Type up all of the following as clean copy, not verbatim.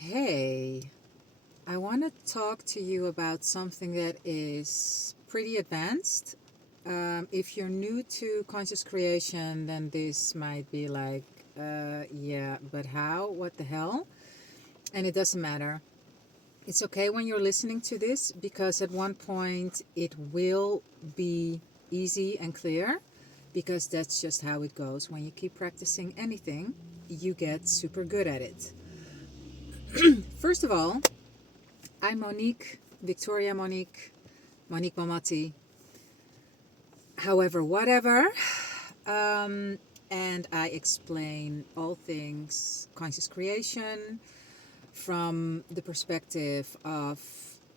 Hey, I want to talk to you about something that is pretty advanced. If you're new to conscious creation, then this might be like, yeah, but how? What the hell? And it doesn't matter. It's okay when you're listening to this because at one point it will be easy and clear because that's just how it goes. When you keep practicing anything, you get super good at it. First of all, I'm Monique, Victoria Monique, Monique Mamati. However, whatever. Um, and I explain all things conscious creation from the perspective of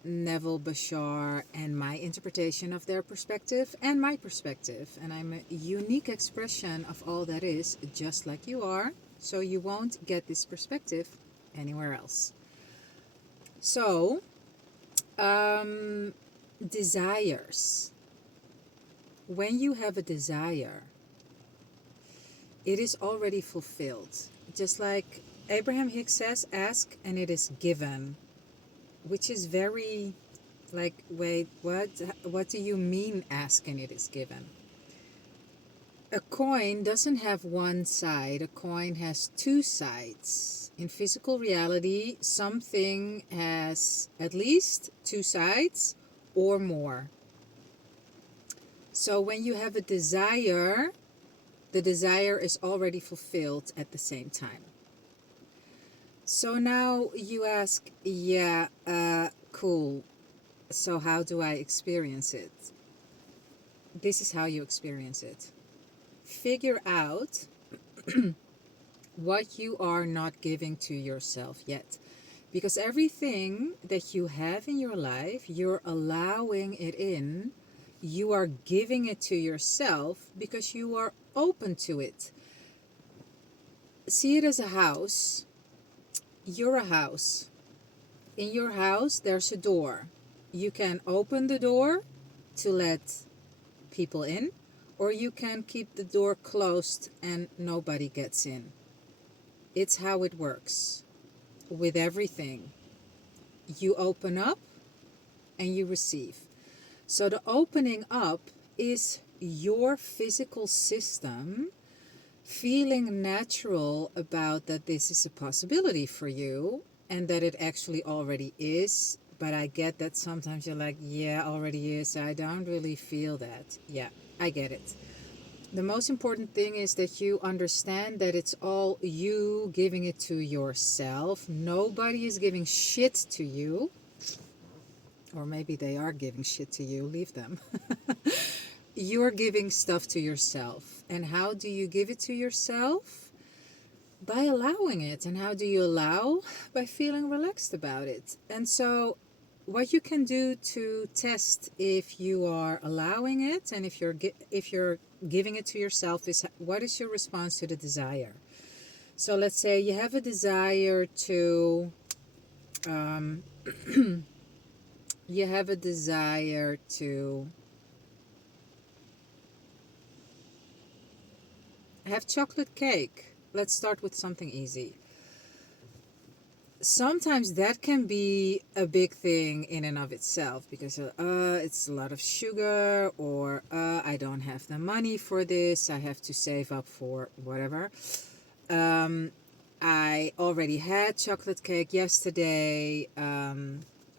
Neville Bashar and my interpretation of their perspective and my perspective. And I'm a unique expression of all that is, just like you are. So you won't get this perspective anywhere else. So, um, desires. When you have a desire, it is already fulfilled. Just like Abraham Hicks says, ask and it is given, which is very like, wait, what do you mean ask and it is given? A coin doesn't have one side, a coin has two sides. In physical reality, something has at least two sides or more. So when you have a desire, the desire is already fulfilled at the same time. So now you ask, yeah, cool. So how do I experience it? This is how you experience it. Figure out what you are not giving to yourself yet. Because everything that you have in your life, you're allowing it in. You are giving it to yourself because you are open to it. See it as a house. You're a house. In your house, there's a door. You can open the door to let people in, or you can keep the door closed and nobody gets in. It's how it works with everything. You open up and you receive. So the opening up is your physical system feeling natural about that this is a possibility for you and that it actually already is. But I get that sometimes you're like, yeah, already is. I don't really feel that. Yeah, I get it. The most important thing is that you understand that it's all you giving it to yourself. Nobody is giving shit to you. Or maybe they are giving shit to you. Leave them. You're giving stuff to yourself. And how do you give it to yourself? By allowing it. And how do you allow? By feeling relaxed about it. And so what you can do to test if you are allowing it and if you're giving it to yourself is, what is your response to the desire? So let's say you have a desire to um, you have a desire to have chocolate cake. Let's start with something easy. Sometimes that can be a big thing in and of itself because it's a lot of sugar, or I don't have the money for this, I have to save up for whatever. um, I already had chocolate cake yesterday.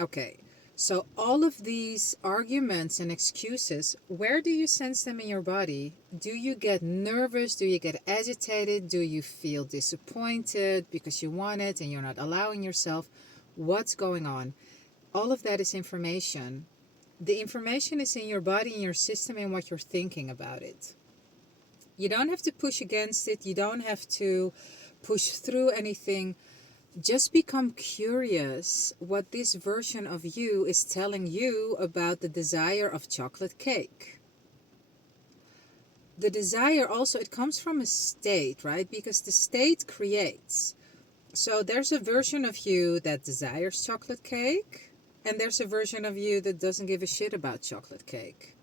Okay, so all of these arguments and excuses, where do you sense them in your body? Do you get nervous? Do you get agitated? Do you feel disappointed because you want it and you're not allowing yourself? What's going on? All of that is information. The information is in your body, in your system, and what you're thinking about it. You don't have to push against it. You don't have to push through anything. Just become curious what this version of you is telling you about the desire of chocolate cake. The desire also, it comes from a state, right? Because the state creates. So there's a version of you that desires chocolate cake, and there's a version of you that doesn't give a shit about chocolate cake.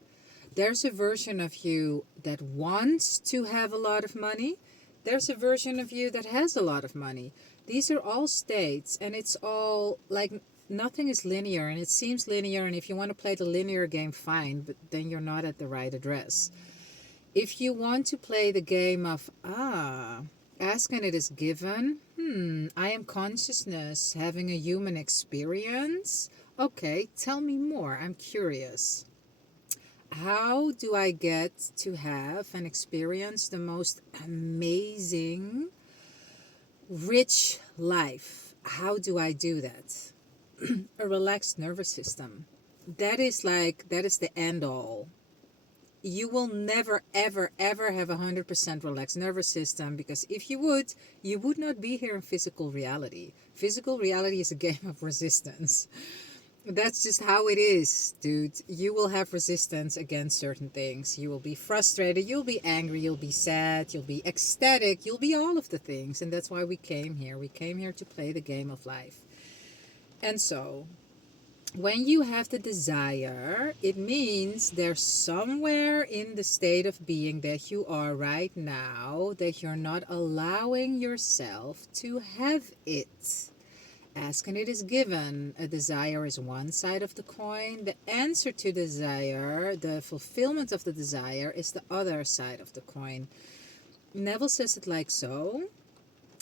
There's a version of you that wants to have a lot of money. There's a version of you that has a lot of money. These are all states, and it's all like nothing is linear, and it seems linear. And if you want to play the linear game, fine, but then you're not at the right address. If you want to play the game of, ask and it is given, I am consciousness having a human experience. Okay, tell me more. I'm curious. How do I get to have and experience the most amazing, rich life? How do I do that? A relaxed nervous system. That is the end all. You will never, ever, ever have a 100% relaxed nervous system, because if you would not be here in physical reality. Physical reality is a game of resistance. That's just how it is, dude. You will have resistance against certain things. You will be frustrated, you'll be angry, you'll be sad, you'll be ecstatic, you'll be all of the things. And that's why we came here. We came here to play the game of life. And so, when you have the desire, it means there's somewhere in the state of being that you are right now that you're not allowing yourself to have it. Ask and it is given. A desire is one side of the coin. The answer to desire, the fulfillment of the desire, is the other side of the coin. Neville says it like so.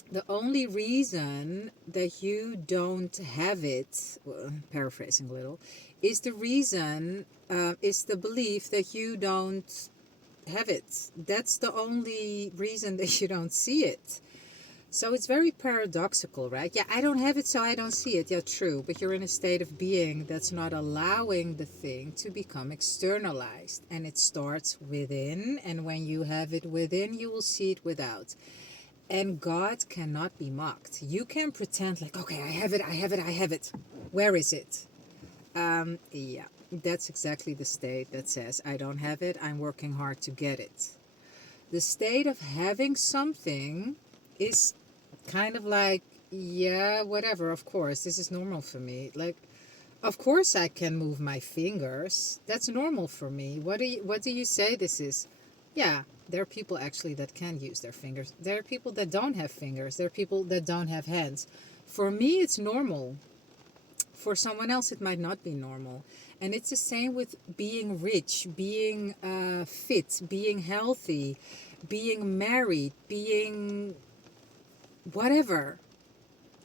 The only reason that you don't have it, paraphrasing a little, is the reason, is the belief that you don't have it. That's the only reason that you don't see it. So it's very paradoxical, right? Yeah, I don't have it, so I don't see it. Yeah, true. But you're in a state of being that's not allowing the thing to become externalized. And it starts within. And when you have it within, you will see it without. And God cannot be mocked. You can pretend like, okay, I have it, I have it, I have it. Where is it? Yeah, that's exactly the state that says, I don't have it, I'm working hard to get it. The state of having something is kind of like, yeah, whatever, of course, this is normal for me. Like, of course I can move my fingers. That's normal for me. What do you say this is? Yeah, there are people actually that can use their fingers. There are people that don't have fingers. There are people that don't have hands. For me, it's normal. For someone else, it might not be normal. And it's the same with being rich, being fit, being healthy, being married, being whatever.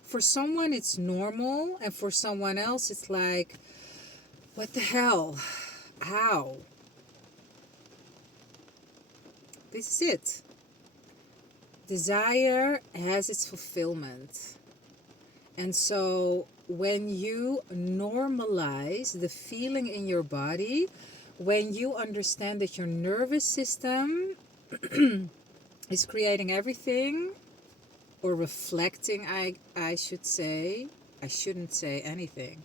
For someone, it's normal. And for someone else, it's like, what the hell? How? This is it. Desire has its fulfillment. And so when you normalize the feeling in your body, when you understand that your nervous system is creating everything, or reflecting, I should say, I shouldn't say anything.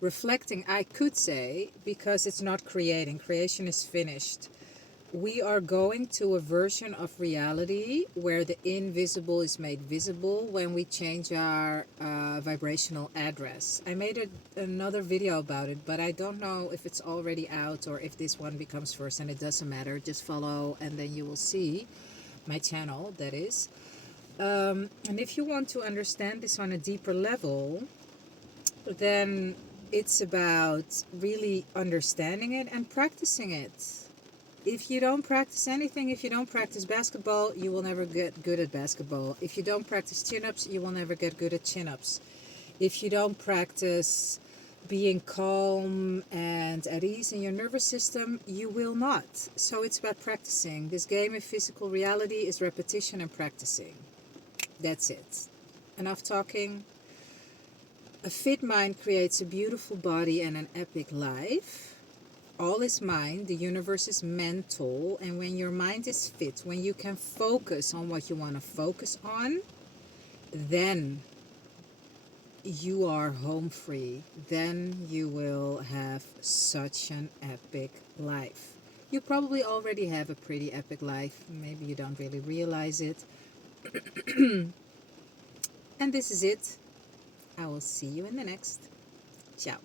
Reflecting, I could say, because it's not creating. Creation is finished. We are going to a version of reality where the invisible is made visible when we change our vibrational address. I made another video about it, but I don't know if it's already out or if this one becomes first, and it doesn't matter. Just follow and then you will see my channel, that is. And if you want to understand this on a deeper level, then it's about really understanding it and practicing it. If you don't practice anything, if you don't practice basketball, you will never get good at basketball. If you don't practice chin-ups, you will never get good at chin-ups. If you don't practice being calm and at ease in your nervous system, you will not. So it's about practicing. This game of physical reality is repetition and practicing. That's it. Enough talking. A fit mind creates a beautiful body and an epic life. All is mind, the universe is mental, and when your mind is fit, when you can focus on what you want to focus on, then you are home free. Then you will have such an epic life. You probably already have a pretty epic life. Maybe you don't really realize it. And this is it. I will see you in the next. Ciao.